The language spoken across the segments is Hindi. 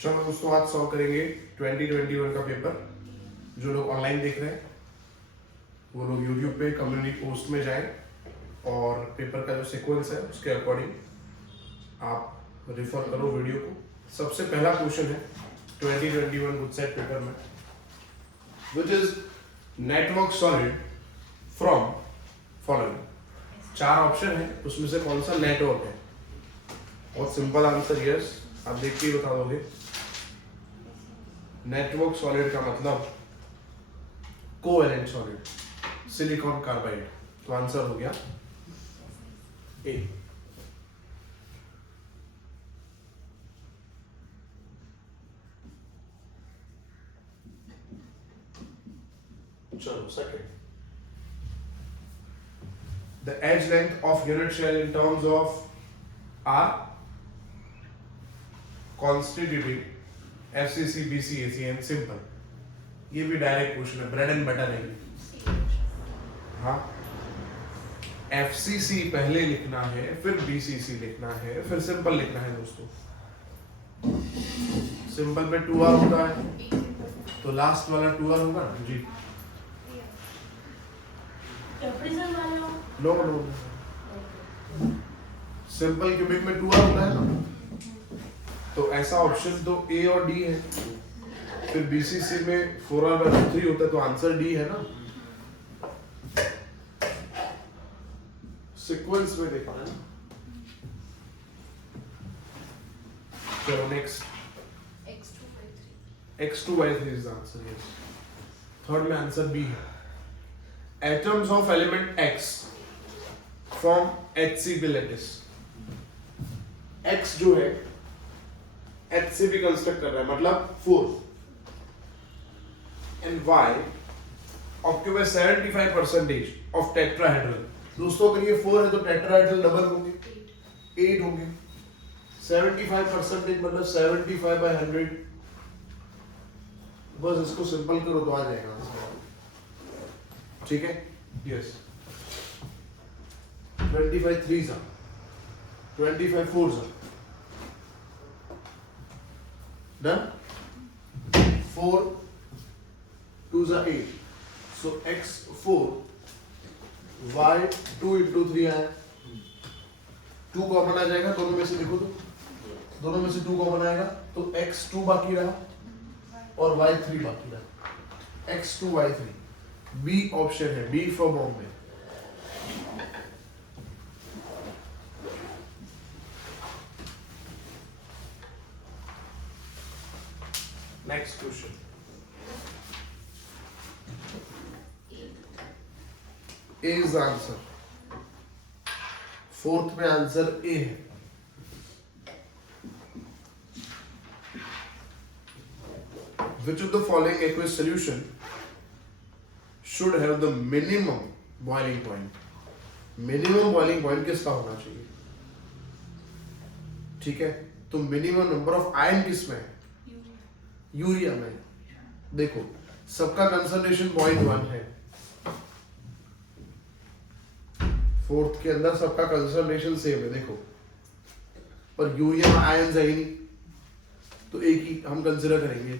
चलो दोस्तों, आज सॉल्व करेंगे 2021 का पेपर। जो लोग ऑनलाइन देख रहे हैं वो लोग यूट्यूब पे कम्युनिटी पोस्ट में जाएं और पेपर का जो सीक्वेंस है उसके अकॉर्डिंग आप रिफर करो वीडियो को। सबसे पहला क्वेश्चन है 2021 बुक सेट पेपर में, which is network solid from following. 4 option है, उसमें से कौन सा नेटवर्क है? बहुत सिंपल आंसर यस, आप देख के ही बता दोगे। नेटवर्क सॉलिड का मतलब कोवैलेंट सॉलिड, सिलिकॉन कार्बाइड। तो आंसर हो गया ए। चलो second, the edge length of unit cell in terms of R constituting FCC, BC, ACN simple. ये भी डायरेक्ट क्वेश्चन है, ब्रेड एंड बटर है। हाँ, FCC पहले लिखना है, फिर BCC लिखना है, फिर सिंपल लिखना है दोस्तों। सिंपल पे 2R होता है, तो लास्ट वाला 2R होगा ना जी। नो नो, सिंपल क्यूबिक में 2R होता है ना, तो ऐसा ऑप्शन तो A और D है। फिर BCC में 4R/3 होता है, तो आंसर D है ना। सीक्वेंस में देखा है ना। चलो next, x2/3 is the answer. Yes, third में आंसर B है। Atoms of element X from HCP lattice. X जो है HCP कंस्ट्रक्ट कर रहा है, मतलब 4 and Y occupy 75% of tetrahedral. दोस्तों अगर ये 4 है तो टेट्राहेड्रल डबल होंगे, 8 होंगे। 75% मतलब 75/100। बस इसको सिंपल करो तो आ जाएगा, ठीक है। Yes, 25 3s 25 4s done. 4 2s 8, so x4 y 2 into 3 आया। 2 कॉमन आ जाएगा, दोनों में से लिखो तो, दोनों में से 2 कॉमन आएगा तो x2 बाकी रहा और y3 बाकी रहा। x2 y3 बी ऑप्शन है, B from Bombay. Next question, A is answer. Fourth में आंसर ए है। Which of the following aqueous solution should have the minimum boiling point? Minimum boiling point किसका होना चाहिए? ठीक है, तो मिनिमम नंबर ऑफ आयन किसमें है? यूरिया में। देखो सबका कंसंट्रेशन 0.1 है, फोर्थ के अंदर सबका कंसंट्रेशन सेम है। देखो, पर यूरिया में आयन है ही नहीं, तो एक ही हम कंसिडर करेंगे।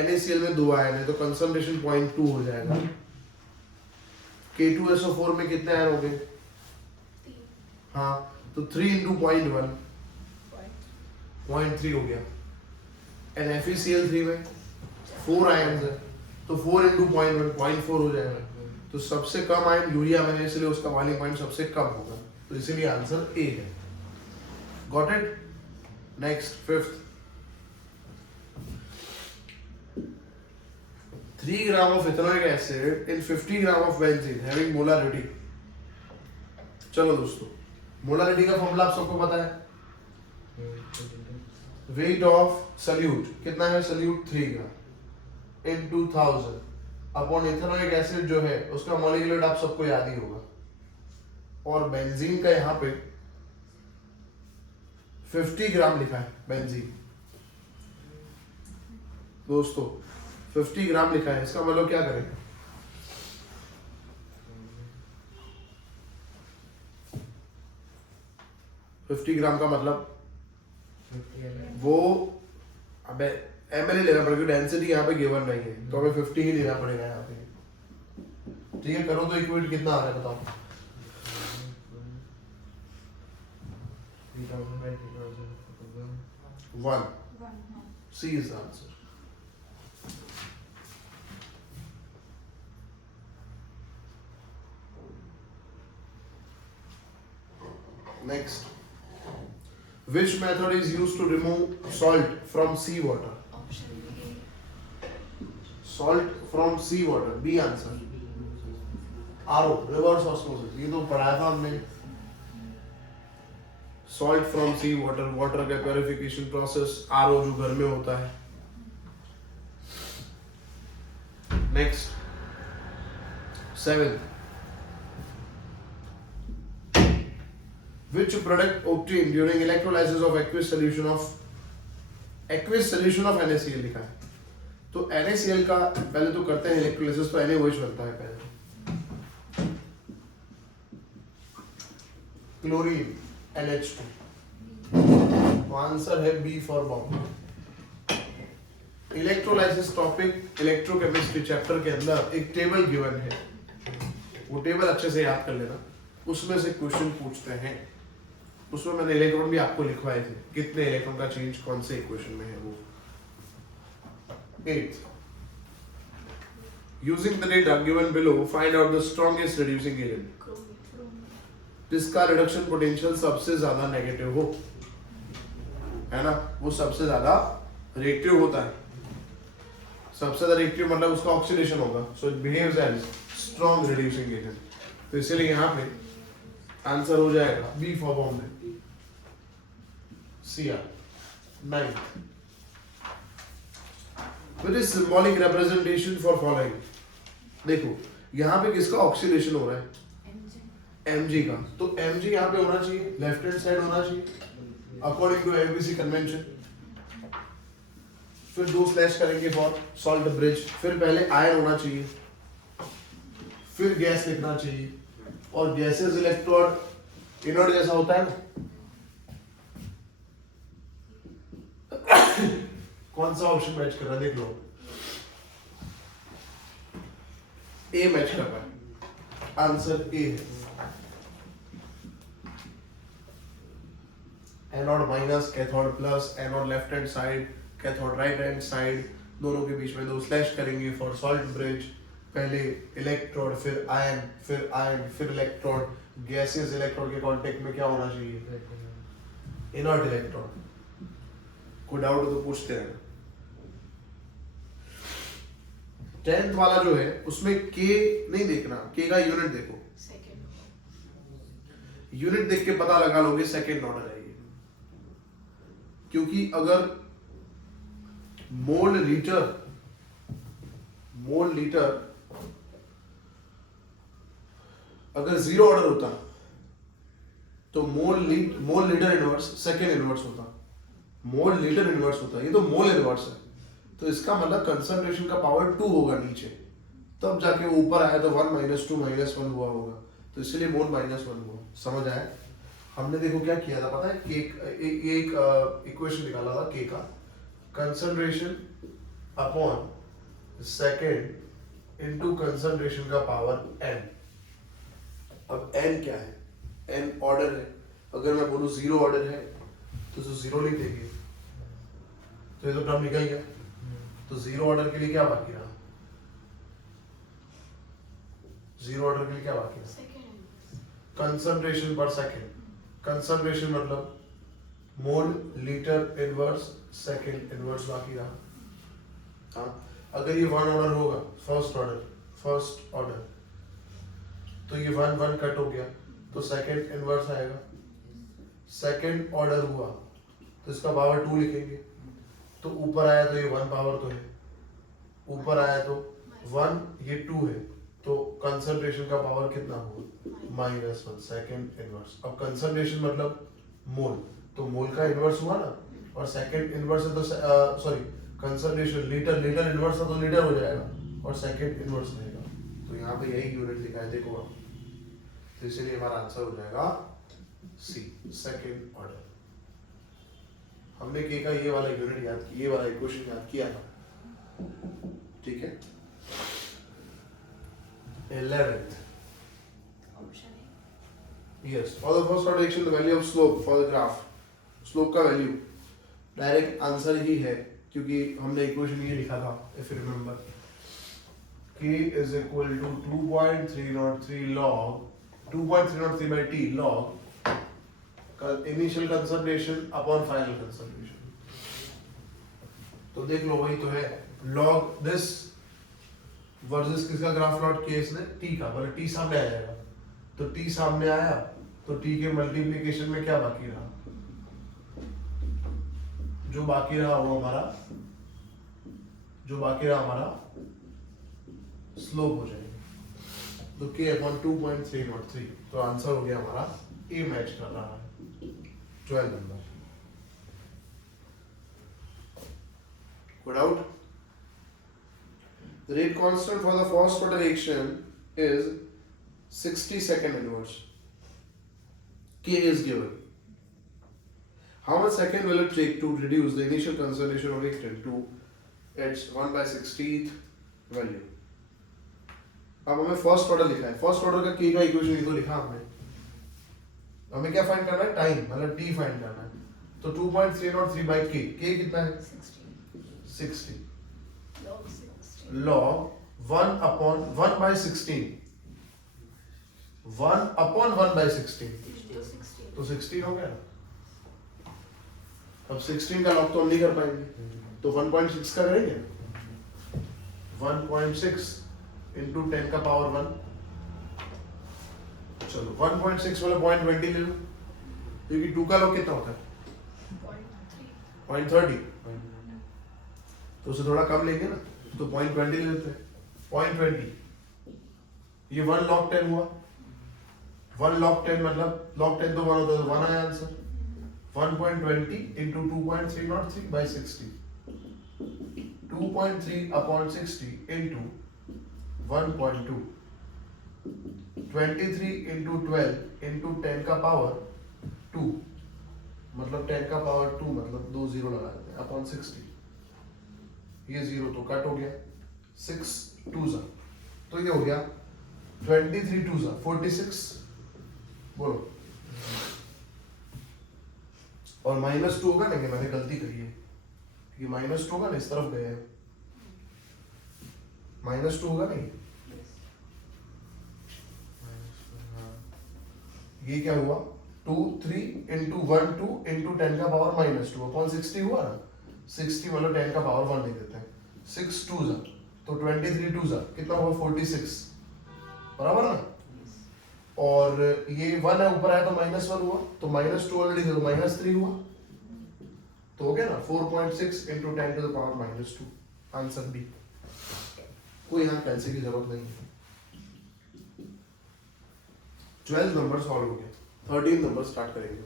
NaCl में 2 आयन है तो कंसंट्रेशन 0.2 हो जाएगा। K2SO4 में कितने आयन हो गए? हाँ, तो 3 into 0.1 0.3 हो गया। NaFeCl3 में 4 आयन है तो 4 into 0.1 0.4 हो जाएगा। तो सबसे कम आयन यूरिया में है, इसलिए उसका बॉइलिंग पॉइंट सबसे कम होगा, तो इसीलिए आंसर ए है। Got it? Next fifth, 3 gram of ethanoic acid in 50 gram of benzene having molarity. चलो दोस्तों, मोलारिटी का फॉर्मूला आप सबको पता है। वेट ऑफ सल्यूट कितना है? सल्यूट 3 ग्राम इन 2000 अपॉन इथेनॉइक एसिड जो है उसका मॉलिक्यूलर वेट आप सबको याद ही होगा। और बेंजीन का यहाँ पे 50 ग्राम लिखा है। बेंजीन दोस्तों 50 ग्राम लिखा है, इसका मतलब क्या करें? 50 ग्राम का मतलब वो अबे ml ही लेना पड़ेगा, डेंसिटी यहाँ पे गिवन नहीं है तो हमें 50 ही लेना पड़ेगा यहाँ पे। ठीक है, करो तो इक्वेट कितना आ रहा है बताओ। 1 C is the answer. Next, which method is used to remove salt from seawater? Option B. Salt from seawater, B answer. RO, reverse osmosis, ये तो पढ़ाया था हमने। Salt from seawater, water का purification process, RO जो घर में होता है। Next, 7. Which product obtained during electrolysis of aqueous solution of NaCl लिखा है। तो NaCl का पहले तो करते हैं इलेक्ट्रोलाइसिस, तो NaOH बनता है पहले। क्लोरीन NH2, तो आंसर है B for bomb. Electrolysis topic electrochemistry chapter के अंदर एक टेबल गिवन है, वो टेबल अच्छे से याद कर लेना, उसमें से क्वेश्चन पूछते हैं। उसमें मैंने इलेक्ट्रॉन भी आपको लिखवाए थे, कितने इलेक्ट्रॉन का चेंज कौन से इक्वेशन में है वो। 8. Using the data given below, find out the strongest reducing agent. जिसका रिडक्शन पोटेंशियल सबसे ज्यादा नेगेटिव हो, है ना, वो सबसे ज्यादा रिएक्टिव होता है। सबसे ज्यादा रिएक्टिव मतलब उसका ऑक्सीडेशन होगा, so it behaves as strong reducing agent. तो इसीलिए यहाँ पे आंसर हो जाएगा B for Bombay, Cr 9. Which is symbolic representation for following? देखो यहाँ पे किसका ऑक्सीडेशन हो रहा है, Mg का, तो Mg यहाँ पे होना चाहिए, लेफ्ट हैंड साइड होना चाहिए अकॉर्डिंग टू एबीसी कन्वेंशन। फिर 2 स्लैश करेंगे फॉर सॉल्ट ब्रिज, फिर पहले आयन होना चाहिए, फिर गैस लिखना चाहिए, और गैसेस इलेक्ट्रोड इनर्ट जैसा होता है ना। कौन सा ऑप्शन मैच कर रहा है देख लो, ए मैच कर रहा है, आंसर ए है। Anode minus, cathode plus, anode left hand side, cathode right hand side, दोनों के बीच में 2 स्लैश करेंगे फॉर सॉल्ट ब्रिज। पहले इलेक्ट्रोड, फिर आयन, फिर इलेक्ट्रोड। गैसेस इलेक्ट्रोड के कांटेक्ट में क्या होना चाहिए, इनर्ट इलेक्ट्रोड। कोई डाउट हो तो पूछते हैं। 10th वाला जो है उसमें के नहीं देखना, के का यूनिट देखो, यूनिट देख के पता लगा लोगे सेकेंड ऑर्डर है ये। क्योंकि अगर मोल लीटर अगर 0 ऑर्डर होता तो mole litre inverse second inverse होता, मोल लीटर इनवर्स होता, ये तो मोल इनवर्स है। तो इसका मतलब कंसंट्रेशन का पावर 2 होगा नीचे, तब जाके ऊपर आया तो 1 - 2 - 1 हुआ होगा, तो इसलिए मोल -1 हुआ। समझ आया? हमने देखो क्या किया था पता है, एक इक्वेशन निकाला था के का, concentration upon second into concentration का पावर n। अब n क्या है, n ऑर्डर है। अगर मैं बोलूं 0 ऑर्डर है तो 0 लिख देंगे, तो ये तो टर्म निकल गया। तो 0 ऑर्डर के लिए क्या बाकी रहा, 0 ऑर्डर के लिए क्या बाकी रहा, कंसंट्रेशन पर सेकेंड। कंसंट्रेशन मतलब mole litre inverse second inverse बाकी रहा। हाँ, अगर ये 1 ऑर्डर होगा, फर्स्ट ऑर्डर, तो ये 1 कट हो गया तो सेकेंड इनवर्स आएगा। सेकेंड ऑर्डर हुआ तो इसका पावर 2 लिखेंगे, तो ऊपर आया तो ये 1 पावर तो है, ऊपर आया तो 1, ये 2 है, तो कंसंट्रेशन का पावर कितना हुआ, -1 सेकेंड इनवर्स। अब कंसंट्रेशन मतलब मोल, तो मोल का इनवर्स हुआ ना, और सेकेंड इनवर्स है तो सॉरी कंसंट्रेशन लीटर इनवर्स है तो लीटर हो जाएगा, और सेकेंड इनवर्स रहेगा। तो यहाँ पे यही यूनिट लिखा है देखो आप, तो इसलिए हमारा आंसर हो जाएगा सी, सेकेंड ऑर्डर। हमने के का ये वाला यूनिट याद किया, ये वाला इक्वेशन याद किया था, ठीक है। 11th, yes, for the first order equation the value of slope for the graph, slope का वैल्यू डायरेक्ट आंसर ही है, क्योंकि हमने इक्वेशन ये लिखा था if you remember, k is equal to 2.303 log 2.303 by t log initial concentration upon final concentration. तो देख लो वही तो है, log दिस वर्सेस किसका ग्राफ प्लॉट किया इसने, t का, बोले t सामने आ जाएगा, तो t सामने आया तो t के मल्टीप्लिकेशन में क्या बाकी रहा, जो बाकी रहा वो हमारा स्लोप हो जाएगा। तो k अपॉन 2.303, तो आंसर हो गया हमारा ए मैच कर रहा है 12 number. Good out. The rate constant for the first order reaction is 60 second inverse. K is given. How much second will it take to reduce the initial concentration of reactant to its 1/16th value? अब हमें फर्स्ट ऑर्डर लिखा है, फर्स्ट ऑर्डर का K का इक्वेशन ये तो लिखा हमने, हमें क्या फाइंड करना है, टाइम मतलब t फाइंड करना है। तो 2.303 by k, k कितना है 60 log 1 upon 1/16, 1/1/16, तो 16 हो गया। अब 16 का log तो हम नहीं कर पाएंगे, तो 1.6 का करेंगे, 1.6 into 10 का पावर 1, चलो 1.6 वाला 0.20 ले लो, क्योंकि 2 का log कितना होता है 0.30, तो उसे थोड़ा कम लेंगे ना, तो 0.20 ले लेते हैं, 0.20, ये 1 log 10 हुआ, 1 log 10 मतलब log 10 तो 1 होता है, तो 1 आया answer, 1.20 into 2.303 by 60, 2.3 upon 60 into 1.2, 23 into 12 into 10 का पावर 2, मतलब 10 का पावर 2 मतलब 2 जीरो लगा देते हैं अपॉन 60, ये जीरो तो कट हो गया, 6 2 ज़ा, तो ये हो गया 23 2 ज़ा 46, बोलो, और -2 होगा ना, कि मैंने गलती करी है, ये -2 होगा ना, इस तरफ गए हैं, -2 होगा नहीं, ये क्या हुआ 2 3 into 1 2 into 10 का पावर -2 अपॉन 60 हुआ ना, 60 मतलब 10 का पावर 1 लिख देते हैं, 6 2 ज़ा, तो 23 2 ज़ा कितना हुआ 46, बराबर ना, और ये 1 है ऊपर आया तो -1 हुआ, तो -2 ऑलरेडी थे तो -3 हुआ, तो हो गया ना 4.6 into 10 to the power -2, answer B. कोई यहाँ कैंसिल की जरूरत नहीं है। 12 नंबर सॉल्व हो गया, 13 नंबर स्टार्ट करेंगे,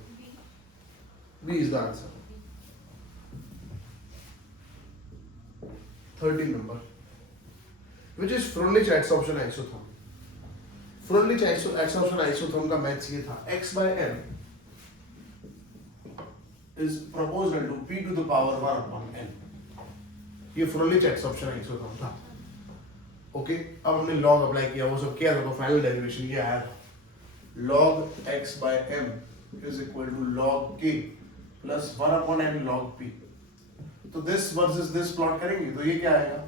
B is the answer. 13 number, which is Freundlich adsorption isotherm. Freundlich adsorption isotherm का मैथ्स ये था, x by m is proportional to p to the power 1 upon n, ये फ्रोलिच एडसॉर्प्शन आइसोथर्म था। ओके, अब हमने लॉग अप्लाई किया, वो सब किया था, तो फाइनल डेरिवेशन ये आया, log x by m is equal to log k plus 1 upon n log p। तो this versus this प्लॉट करेंगे तो ये क्या आएगा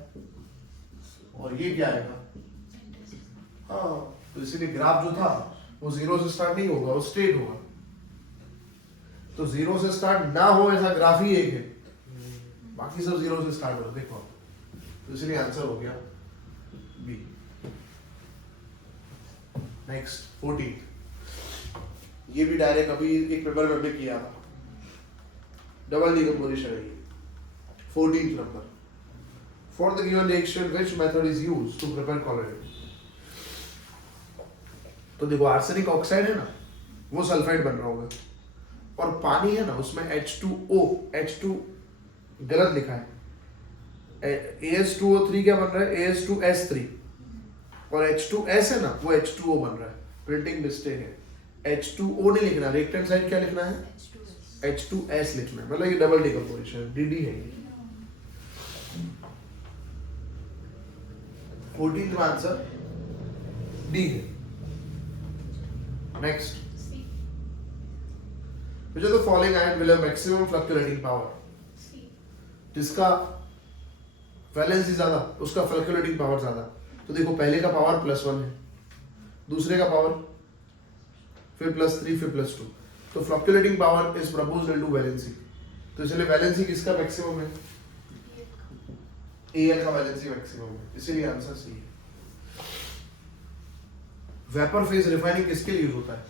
और ये क्या आएगा, हाँ, तो इसीलिए ग्राफ जो था वो 0 से स्टार्ट नहीं होगा, वो स्ट्रेट होगा, तो 0 से स्टार्ट ना हो ऐसा ग्राफ ही एक है, बाकी सब 0 से स्टार्ट हो, देखो, तो इसलिए आंसर हो गया बी। नेक्स्ट 14, ये भी डायरेक्ट अभी एक पेपर में हमने किया था, डबल डिकम्पोजिशन है ये। 14th number, for the given reaction which method is used to prepare colloid. तो देखो आर्सेनिक ऑक्साइड है ना, वो सल्फाइड बन रहा होगा, और पानी है ना उसमें H2O, H2 गलत लिखा है, AS2O3 क्या बन रहा है AS2S3, और H2S है ना वो H2O बन रहा है, प्रिंटिंग मिस्टेक है, H2O नहीं लिखना, रिएक्टेंट साइड क्या लिखना है H2S लिखना है, मतलब ये डबल डिकम्पोजिशन है, DD है ये। 14th में आंसर D है। Next, which of the following ion will have maximum fluctuating power? जिसका वैलेंसी ज्यादा उसका फ्लक्चुएटिंग पावर ज्यादा। तो देखो पहले का पावर +1 है, दूसरे का पावर फिर +3 फिर +2, तो fluctuating power is proposed into valency. तो इसलिए वैलेंसी किसका मैक्सिमम है? Al का वैलेंसी मैक्सिमम है, इसीलिए आंसर सी है। वेपर फेज रिफाइनिंग किसके लिए यूज होता है?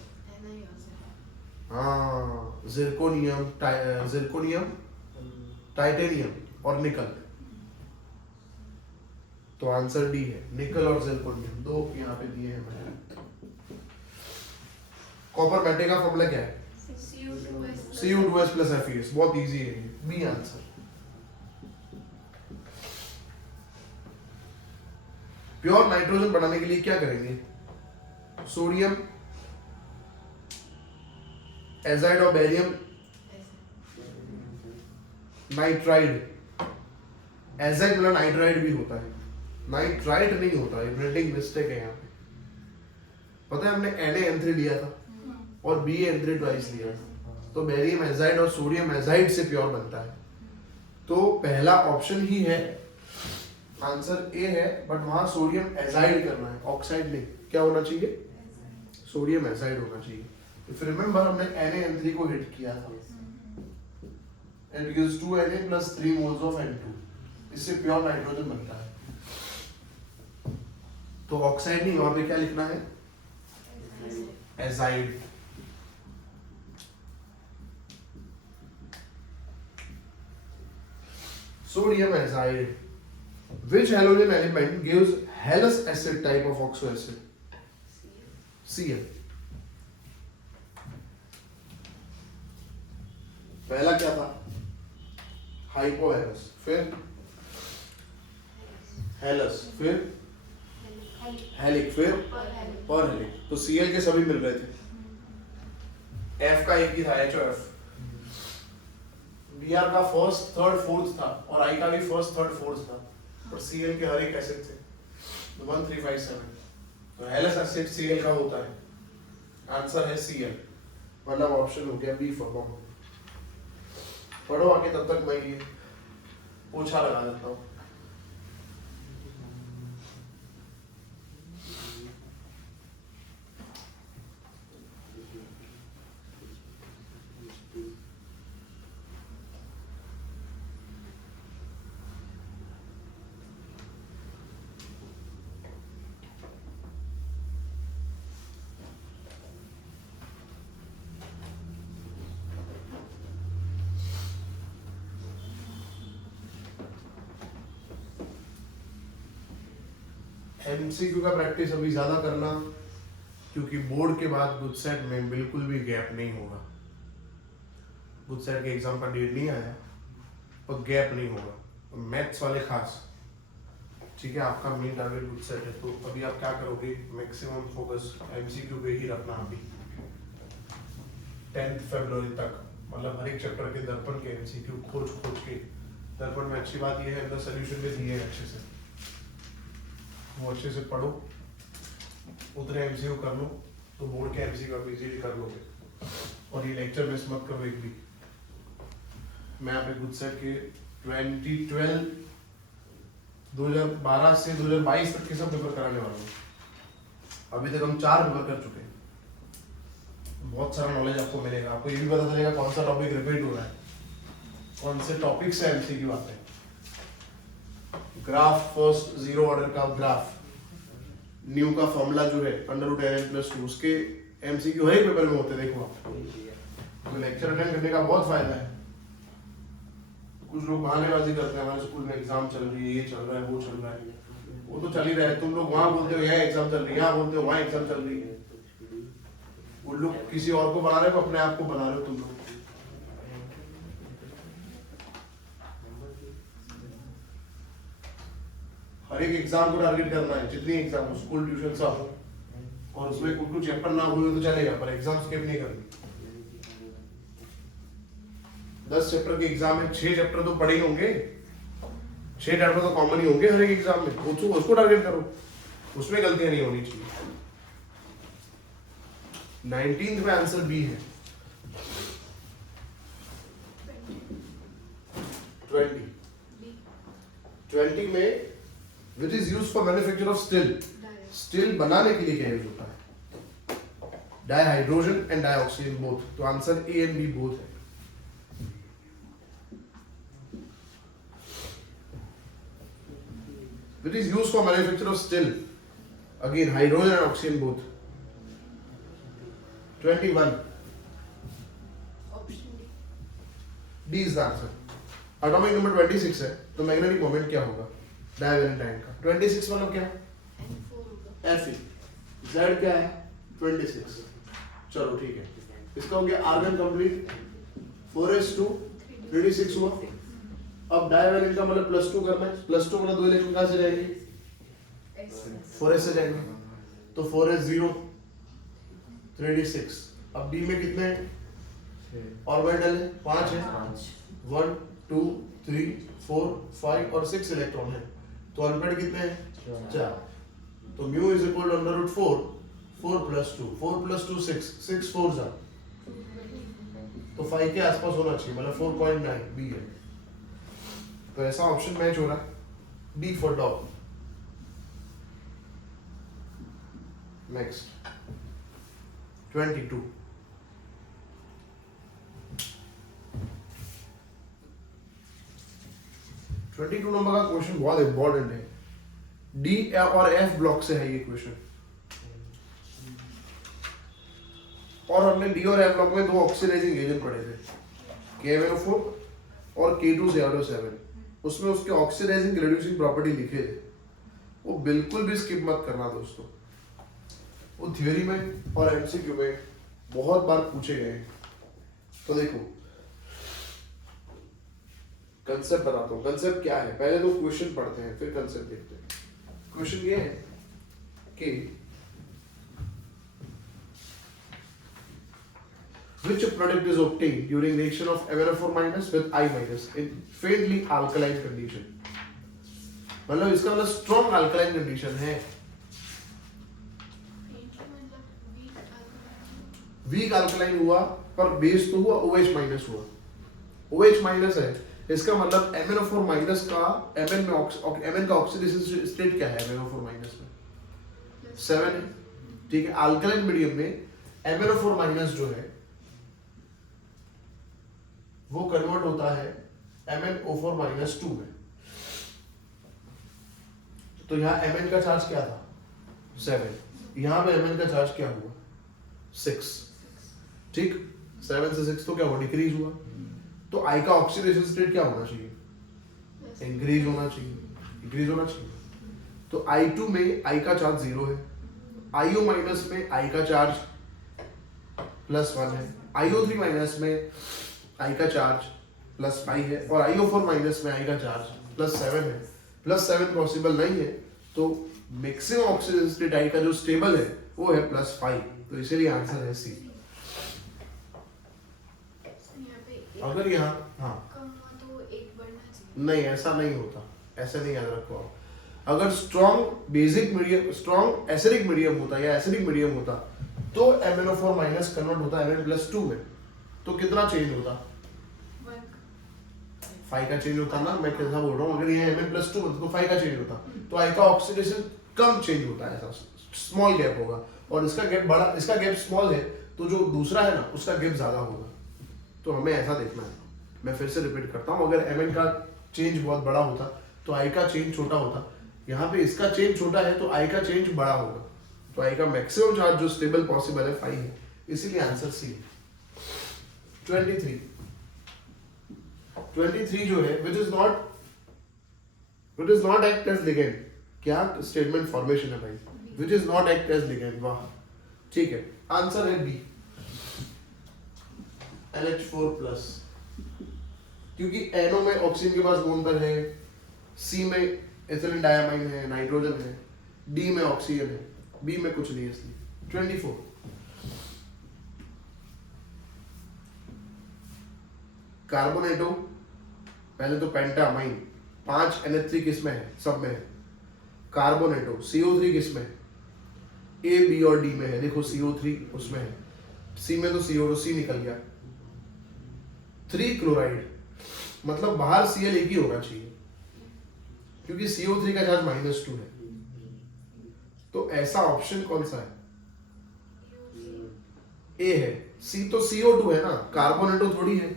हाँ, जिरकोनियम, टाइटेनियम और निकल। तो आंसर डी है, निकल और जिरकोनियम, दो यहाँ पे दिए हैं मैंने। कॉपर मेटे का फॉर्मूला क्या है? Cu2s plus Fe। बहुत इजी है ये, बी आंसर। प्योर नाइट्रोजन बनाने के लिए क्या करेंगे? सोडियम एजाइड और बेरियम नाइट्राइड। एजाइड मतलब नाइट्राइड भी होता है, नाइट्राइट नहीं होता है, प्रिंटिंग मिस्टेक है यहाँ पे। पता है हमने Na(N3) लिया था और Ba(N3) ट्वाइस लिया था, तो बेरियम एजाइड और सोडियम एजाइड से प्योर बनता है। तो पहला ऑप्शन ही है, आंसर ए है, बट वहां सोडियम एजाइड करना है, ऑक्साइड नहीं। क्या होना चाहिए? सोडियम एजाइड होना चाहिए। इफ रिमेंबर हमने Na(N3) को हिट किया था, it gives 2Na plus 3 moles of N2, इससे प्योर नाइट्रोजन बनता है। तो ऑक्साइड नहीं, वहां पे क्या लिखना है? Azide. Sodium azide. Which halogen element gives Hallus acid type of oxo acid? Cl। पहला क्या था? हाइपोहेलस, फिर हेलस, फिर हेलिक, फिर परहेलिक। तो Cl के सभी मिल रहे थे। F का एक ही था, HOF। Br का फर्स्ट, थर्ड, फोर्थ था और I का भी फर्स्ट, थर्ड, फोर्थ था, और Cl के हर एक एसिड थे 1357। तो हेलस एसिड Cl का होता है, आंसर है Cl, मतलब ऑप्शन हो गया बी फॉर। पढ़ो आगे, तब तक मैं ये पोछा लगा देता हूँ। MCQ का प्रैक्टिस अभी ज़्यादा करना, क्योंकि बोर्ड के बाद गुडसेट में बिल्कुल भी गैप नहीं होगा। गुडसेट के एग्जाम का डेट नहीं आया और गैप नहीं होगा, मैथ्स वाले खास। ठीक है, आपका मेन टारगेट गुडसेट है, तो अभी आप क्या करोगे? मैक्सिमम फोकस MCQ पे ही रखना अभी 10 फरवरी तक। मतलब हर एक चैप्टर के दर्पण के MCQ खोज के, दर्पण में अच्छी बात यह है अंदर सोल्यूशन भी दिए हैं अच्छे से, वो अच्छे से पढ़ो, उतने MCQ कर लो, तो बोर्ड के MCQ आप इजीली कर लोगे। और ये लेक्चर मिस मत करो एक भी। मैं यहाँ पे गुडसेट के 2012 से 2022 तक के सब पेपर कराने वाला हूँ। अभी तक हम 4 पेपर कर चुके हैं, बहुत सारा नॉलेज आपको मिलेगा। आपको ये भी पता चलेगा कौन सा टॉपिक रिपीट हो रहा है, कौन से टॉपिक से MCQ आते हैं। ग्राफ, फर्स्ट 0 ऑर्डर का ग्राफ, न्यू का फॉर्मूला जो है √n+2, उसके MCQ हर एक पेपर में होते हैं। देखो आप, तो लेक्चर अटेंड करने का बहुत फायदा है। कुछ लोग बहानेबाजी करते हैं, हमारे स्कूल में एग्जाम चल रही है, ये चल रहा है, वो चल रहा है। वो तो चल ही रहा है, तुम लोग वहां बोलते हो यहाँ एग्जाम चल रही है, यहाँ बोलते हो वहाँ एग्जाम चल रही है। वो लोग किसी और को बना रहे हो, अपने आप को बना रहे हो तुम लोग। हर एक एग्जाम को टारगेट करना है, जितनी एग्जाम हो, स्कूल, ट्यूशन, सब। और उसमें कुछ चैप्टर ना हुए तो चलेगा, पर एग्जाम स्किप नहीं करनी। 10 चैप्टर के एग्जाम में 6 चैप्टर तो पढ़े ही होंगे, 6 चैप्टर तो कॉमन ही होंगे हर एक एग्जाम में, उसको टारगेट करो, उसमें गलतियां नहीं होनी चाहिए। 19th में आंसर बी है। 20 में which is use for manufacture of steel, steel बनाने के लिए क्या यूज होता है? डाइहाइड्रोजन एंड डाइऑक्सीजन बोथ, तो answer A and B both है। Which is use for manufacture of steel, again hydrogen and oxygen both. 21 D is the answer. Atomic number 26 है, तो मैग्नेटिक मोमेंट क्या होगा डायवैलेंट आयन का? 26 मतलब क्या? Fe। Z क्या है? 26। चलो ठीक है, इसका हो गया आर्गन कंप्लीट। 4s2 36 हुआ। अब डायवैलेंट का मतलब +2 करना है, +2 मतलब 2 इलेक्ट्रॉन कहां से जाएंगे? 4s से जाएंगे, तो 4s0 36। अब डी में कितने हैं ऑर्बिटल है? 5 है। 1 2 3 4 5 और 6 इलेक्ट्रॉन है, तो ऑर्बिटल कितने हैं? 4। तो म्यू इज इक्वल टू √4, 4 + 2, 4 + 2 6, 6 4 जा, तो 5 के आसपास होना चाहिए, मतलब 4.9 बी है। तो ऐसा ऑप्शन मैच हो रहा है, D for dog. Next 22 number का क्वेश्चन बहुत इंपॉर्टेंट है, डी और एफ ब्लॉक से है ये क्वेश्चन, और हमने डी और एफ ब्लॉक में 2 ऑक्सीडाइजिंग एजेंट पढ़े थे, KMnO4 और K2ZO7। उसमें उसके ऑक्सीडाइजिंग रिड्यूसिंग प्रॉपर्टी लिखे थे, वो बिल्कुल भी स्किप मत करना दोस्तों, वो थ्योरी में और एमसीक्यू में बहुत बार पूछे गए हैं। तो देखो कंसेप्ट बताता हूँ, कंसेप्ट क्या है, पहले तो क्वेश्चन पढ़ते हैं फिर कंसेप्ट देखते हैं। क्वेश्चन ये है कि which product is obtained during reaction of MnO4- with I- in faintly alkaline condition, मतलब इसका मतलब स्ट्रॉन्ग अल्कलाइन कंडीशन है, वीक अल्कलाइन हुआ पर बेस तो हुआ OH- हुआ, OH- है, इसका मतलब MnO4- का Mn का ऑक्सीडेशन स्टेट क्या है MnO4- में 7 है, ठीक है। अल्कलाइन मीडियम में MnO4- जो है वो कन्वर्ट होता है MnO4- में, तो यहाँ Mn का चार्ज क्या था 7, यहाँ पे Mn का चार्ज क्या हुआ 6, ठीक। 7 से 6 तो क्या हुआ डिक्रीज हुआ, तो I का ऑक्सीडेशन स्टेट क्या होना चाहिए इंक्रीज होना चाहिए, इंक्रीज होना चाहिए। तो I2 में I का चार्ज 0 है, IO- में I का चार्ज +1 है, IO3- में I का चार्ज +5 है, और IO4- में I का चार्ज +7 है। +7 पॉसिबल नहीं है, तो मैक्सिमम ऑक्सीजन स्टेट I का जो स्टेबल है वो है +5, तो इसीलिए आंसर है सी। अगर यहाँ हाँ नहीं, ऐसा नहीं होता, ऐसा नहीं याद रखो आप। अगर strong basic medium, strong acidic medium होता या एसिडिक मीडियम होता तो MnO4- कन्वर्ट होता Mn+2 में, तो कितना चेंज होता 5 का चेंज होता ना, मैं कैसा बोल रहा हूँ, अगर ये Mn+2 होता तो 5 का चेंज होता, तो I का ऑक्सीडेशन कम चेंज होता है, ऐसा स्मॉल गैप होगा, और इसका गैप बड़ा, इसका गैप स्मॉल है, तो जो दूसरा है ना उसका गैप ज्यादा होगा, तो हमें ऐसा देखना है। मैं फिर से रिपीट करता हूँ, अगर Mn का चेंज बहुत बड़ा होता तो I का चेंज छोटा होता, यहाँ पे इसका चेंज छोटा है तो I का चेंज बड़ा होगा, तो I का मैक्सिमम चार्ज जो स्टेबल पॉसिबल है 5 है, इसीलिए आंसर सी। 23 जो है which is not act as ligand, क्या स्टेटमेंट फॉर्मेशन है भाई, which is not act as ligand, वाह ठीक है, आंसर है बी LH4+, क्योंकि NO में ऑक्सीजन के पास बॉन्ड पर है, C में एथिलीन डायमाइन है, नाइट्रोजन है, D में ऑक्सीजन है, B में कुछ नहीं है, इसलिए 24 कार्बोनेटो, पहले तो पेंटामाइन, 5 NH3 किस में है? सब में है। कार्बोनेटो, CO3 किस में है? A, B और D में है। देखो CO3 उसमें है, C में तो CO2 C निकल गया। 3 क्लोराइड, मतलब बाहर Cl एक ही होना चाहिए क्योंकि CO3 का चार्ज -2 है। तो ऐसा ऑप्शन कौन सा है? A है। C तो CO2 है ना, कार्बोनेटो थोड़ी है।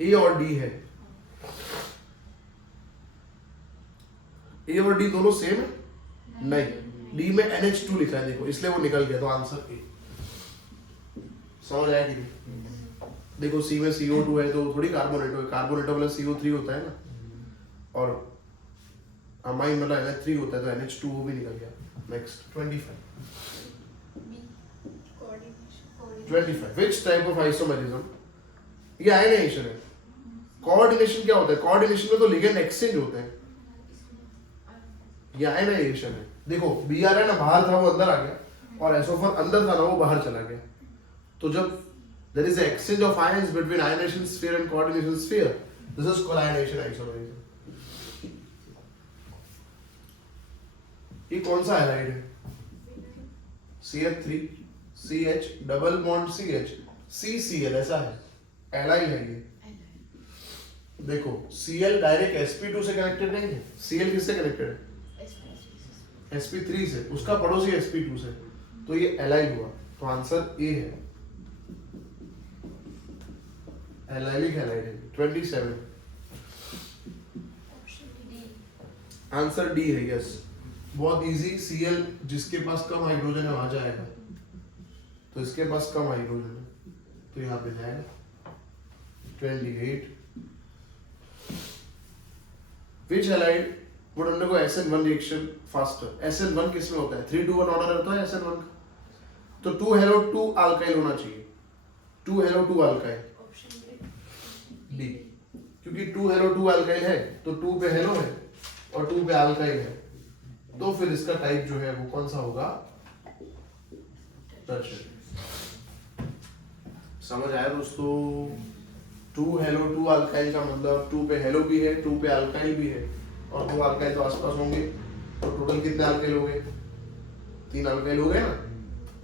A और D है। A और D दोनों सेम है? नहीं, D में NH2 लिखा है देखो, इसलिए वो निकल गया, तो आंसर A। समझ आया कि नहीं? देखो C में CO2 है तो थोड़ी कार्बोनेटो है, कार्बोनेटो प्लस CO3 होता है ना, और अमाइन मतलब NH3 होता है तो NH2 वो भी निकल गया। Next 25 which type of isomerism, ये आयनाइजेशन है। कोऑर्डिनेशन क्या होता है? कोऑर्डिनेशन में तो लिगेंड एक्सचेंज होते हैं, ये आयनाइजेशन है। देखो Br है ना, बाहर था वो अंदर आ गया, और SO4 अंदर था ना वो बाहर चला गया। तो जब there is an exchange of ions between ionization sphere and coordination sphere, this is called ionization isomerism. ये कौन सा हैलाइड है? CH3 CH double bond CH CCl, ऐसा है, एलाइल है ये। देखो Cl डायरेक्ट sp2 से कनेक्टेड नहीं है, Cl किससे कनेक्टेड है? sp3 से, उसका पड़ोसी sp2 से, तो ये एलाइल हुआ, तो आंसर A है, एलाइलिक हैलाइड है। 27 आंसर D है, यस। बहुत इजी, Cl जिसके पास कम हाइड्रोजन है वहां जाएगा, तो इसके पास कम हाइड्रोजन है तो यहाँ पे जाएगा। 28 which halide would undergo SN1 reaction faster? SN1 किस में होता है? 3-2-1 ऑर्डर रहता है SN1 का, तो 2 हेलो 2 अल्काइल होना चाहिए, 2 हेलो 2 अल्काइल, D, क्योंकि 2 हेलो 2 अल्काइल है तो 2 पे हेलो है और 2 पे अल्काइल है, तो फिर इसका टाइप जो है वो कौन सा होगा? टर्शियरी। समझ आया दोस्तों? 2 हेलो 2 अल्काइल का मतलब 2 पे हेलो भी है, 2 पे अल्काइल भी है, और 2 अल्काइल तो आसपास होंगे, तो टोटल कितने अल्काइल हो गए? 3 अल्काइल हो गए ना।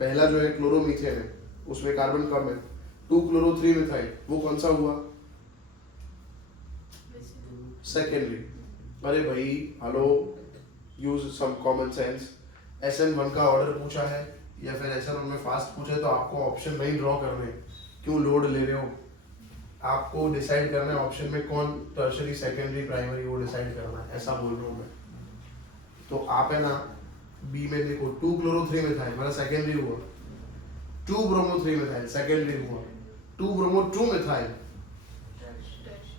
पहला जो है क्लोरोमीथेन है, उसमें कार्बन कम है, 2 क्लोरो 3 मिथाइल, वो कौन सा हुआ? सेकेंडरी। अरे भाई hello, use some common sense. SN1 का ऑर्डर पूछा है या फिर SN1 में फास्ट पूछा है तो आपको ऑप्शन नहीं ड्रॉ करने, क्यों लोड ले रहे हो? आपको डिसाइड करना है ऑप्शन में कौन टर्शियरी, सेकेंडरी, प्राइमरी, वो डिसाइड करना है, ऐसा बोल रहा हूँ मैं। तो आप है ना बी में देखो 2 क्लोरो 3 मिथाइल मेरा सेकेंडरी हुआ, 2 ब्रोमो 3 मिथाइल सेकेंडरी हुआ, 2 ब्रोमो 2 मिथाइल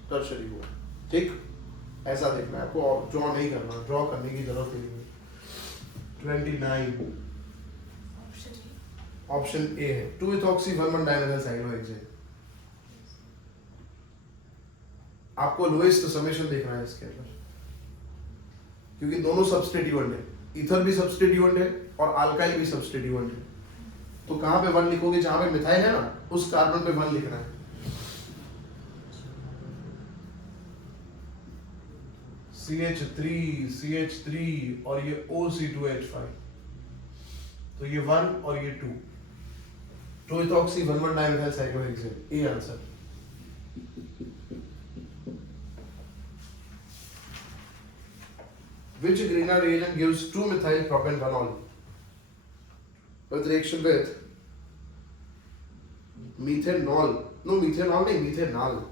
टर्शियरी हुआ। ठीक, ऐसा देखना है आपको, ड्रॉ नहीं करना, ड्रॉ करने की जरूरत नहीं है। 29 ऑप्शन ए है, 2-ethoxy 1,1 डाइमेथाइल साइक्लोहेक्सेन। आपको लोएस्ट समेशन देखना है इसके अंदर, क्योंकि दोनों सब्स्टिट्यूएंट है, ईथर भी सब्स्टिट्यूएंट है और अल्काइल भी सब्स्टिट्यूएंट है। तो कहां पे 1 लिखोगे? जहां पे मिथाइल है ना, उस कार्बन पे 1 लिखना है। CH3 और ये OC2H5, तो ये 1 और ये 2, 2-ethoxy 1,1 डाइमेथाइल साइक्लोहेक्सेन, ये answer. Which Grignard reagent gives 2-methyl propanol with reaction with methanol? No, methanol नहीं, methanol।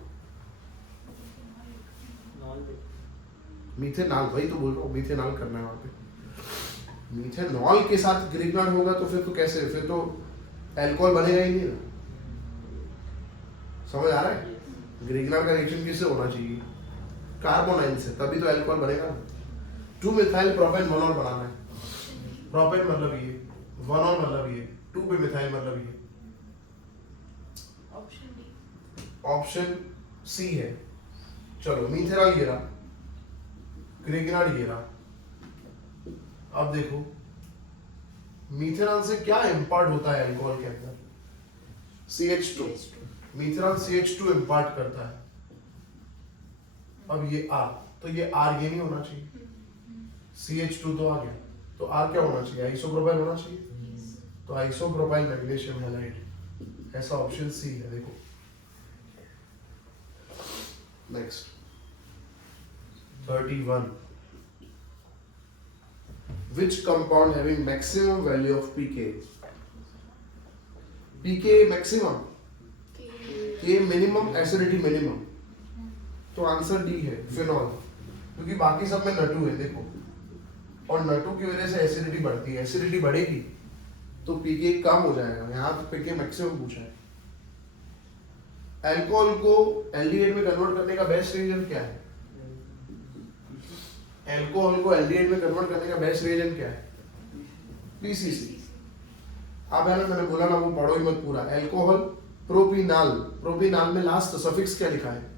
मीथेनॉल, वही तो बोल रहा हूँ, मीथेनॉल करना है वहाँ पे। मीथेनॉल के साथ ग्रिग्नार्ड होगा तो फिर तो कैसे, फिर तो अल्कोहल बनेगा ही नहीं ना। समझ आ रहा है? ग्रिग्नार्ड का रिएक्शन किससे होना चाहिए? कार्बोनाइल से, तभी तो अल्कोहल बनेगा ना। 2-मिथाइल प्रोपेन 1 और बनाना है। प्रोपेन मतलब ये, 1 और मतलब ये, 2 पे मिथाइल मतलब ये। ऑप्शन सी है। चलो मीथेनॉल ये रहा, ग्रिग्नार्ड ये रहा। अब देखो मीथेनॉल से क्या इंपार्ट होता है अल्कोहल के अंदर? CH2। मीथेनॉल CH2 इम्पार्ट करता है। अब ये R, तो ये R ये नहीं होना चाहिए, CH2 तो आ गया, तो R क्या होना चाहिए, आइसोप्रोपाइल होना चाहिए, तो आइसोप्रोपाइल मैग्नीशियम हैलाइड, ऐसा ऑप्शन सी है। देखो next 31, which compound having maximum value of pK? pK maximum, K minimum, acidity minimum, तो आंसर डी है फिनॉल, क्योंकि बाकी सब में नटू है देखो, और नटू की वजह से एसिडिटी बढ़ती है, एसिडिटी बढ़ेगी तो पीके कम हो जाएगा, यहाँ तो पीके मैक्सिमम पूछा है। अल्कोहल को एल्डिहाइड में कन्वर्ट करने का बेस्ट रिएजेंट क्या है? अल्कोहल को एल्डिहाइड में कन्वर्ट करने का बेस्ट रिएजेंट क्या है? पीसीसी। अब है ना, मैंने बोला ना वो पढ़ो ही मत पूरा। अल्कोहल प्रोपिनाल, प्रोपिनाल में लास्ट सफिक्स क्या लिखा है?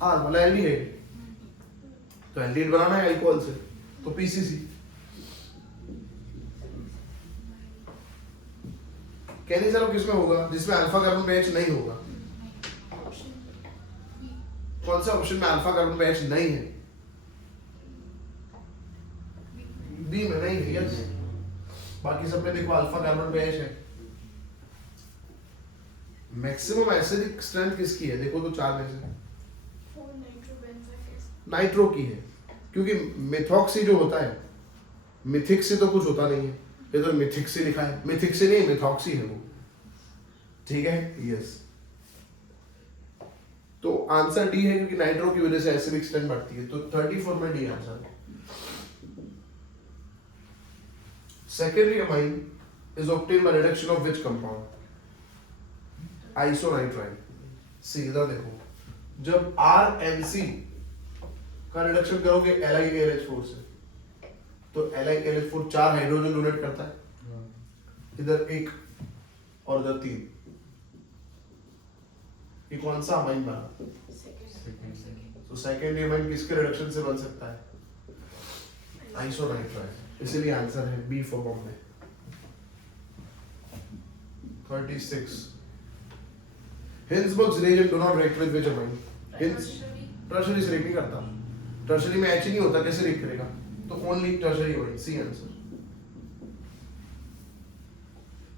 आर, मतलब एल्डिहाइड, तो एल्डिहाइड बनाना है अल्कोहल से, तो पीसीसी। कहने चलो किसमें होगा? जिसमें अल्फा कार्बन पे H नहीं होगा। कौन से ऑप्शन में अल्फा कार्बन पे H नहीं है? बी में नहीं है, यस। बाकी सब में देखो अल्फा कार्बन पे H है। मैक्सिमम एसिडिक स्ट्रेंथ किसकी है? देखो तो चार में से नाइट्रो की है, क्योंकि मिथॉक्सी जो होता है, मिथिक्सी तो कुछ होता नहीं है, ये तो मिथिक्सी लिखा है, मिथिक्सी नहीं मिथॉक्सी है वो, ठीक है, यस। तो आंसर डी है, क्योंकि नाइट्रो की वजह से एसिडिक स्ट्रेंथ बढ़ती है, तो 34 में डी आंसर है। Secondary amine is obtained by reduction of which compound? Isonitrile. सीधा देखो, जब RNC का रिडक्शन करोगे LiAlH4 से, तो LiAlH4 4 हाइड्रोजन डोनेट करता है, इधर एक और इधर 3। ये कौन सा अमाइन बना? तो सेकेंडरी अमाइन किसके रिडक्शन से बन सकता है? आइसोनाइट्राइल, इसलिए आंसर है B for Bombay. 36, Hinsburg's reagent do not react with which amine? Tertiary से रिएक्ट नहीं करता, टर्शरी में H नहीं होता, कैसे रिएक्ट करेगा? तो only tertiary amine, C answer.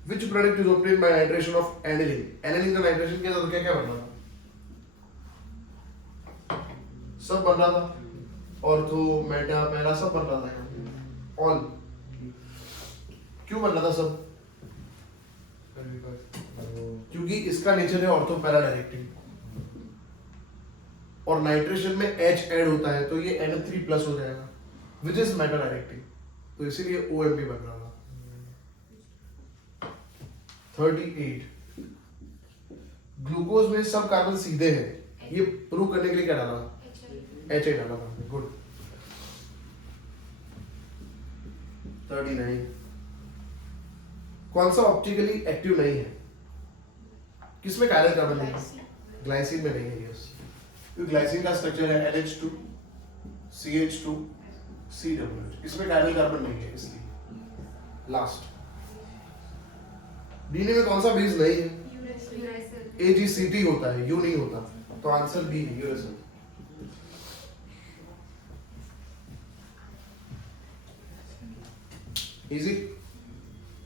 Which product is obtained by nitration of aniline? Aniline का नाइट्रेशन किया था तो क्या क्या बन रहा था? सब बन रहा था, ऑर्थो, मेटा, पैरा सब बन रहा था, ऑल। क्यों बन रहा था सब? क्योंकि इसका नेचर है ऑर्थो पैरा डायरेक्टिंग, और नाइट्रेशन में H ऐड होता है, तो ये NH3 प्लस हो जाएगा, विच इज मेटा डायरेक्टिंग, तो इसीलिए OMP बन रहा था। 38, ग्लूकोज में सब कार्बन सीधे हैं, ये प्रूव करने के लिए क्या डाला? HI डाला था, गुड। 39, कौन सा ऑप्टिकली एक्टिव नहीं है? किसमें कायरल कार्बन नहीं है? ग्लाइसिन में नहीं है, यस। क्योंकि ग्लाइसिन का स्ट्रक्चर है LH2 CH2 COH, इसमें कायरल कार्बन नहीं है, इसलिए। लास्ट, डीएनए में कौन सा बेस नहीं है? AGCT होता है, यू नहीं होता, तो आंसर बी है, यूरेसिल। इजी।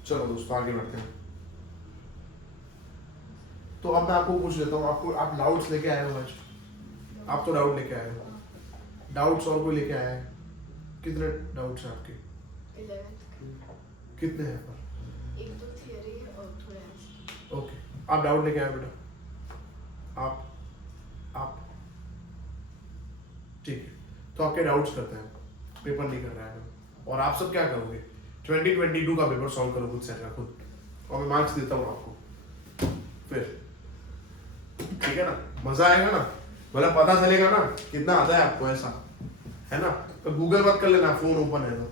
चलो दोस्तों आगे बढ़ते हैं। तो अब मैं आपको पूछ लेता हूँ, आपको आप डाउट्स लेके आए हो आज? आप तो डाउट लेके आए हो, डाउट्स और कोई लेके आया है? कितने डाउट्स हैं आपके? 11th कितने हैं पर? एक तो थियरी है और थोड़ा आंसर। ओके, आप डाउट लेके आए बेटा? आप ठीक है, तो आपके डाउट्स करते हैं, पेपर नहीं कर रहा है। और आप सब क्या करोगे? 2022 का पेपर सॉल्व करो खुद से अच्छा, खुद, और मैं मार्क्स देता हूँ आपको फिर, ठीक है ना? मजा आएगा ना, मतलब पता चलेगा ना कितना आता है आपको, ऐसा है ना? तो गूगल मत कर लेना, फोन ओपन है तो।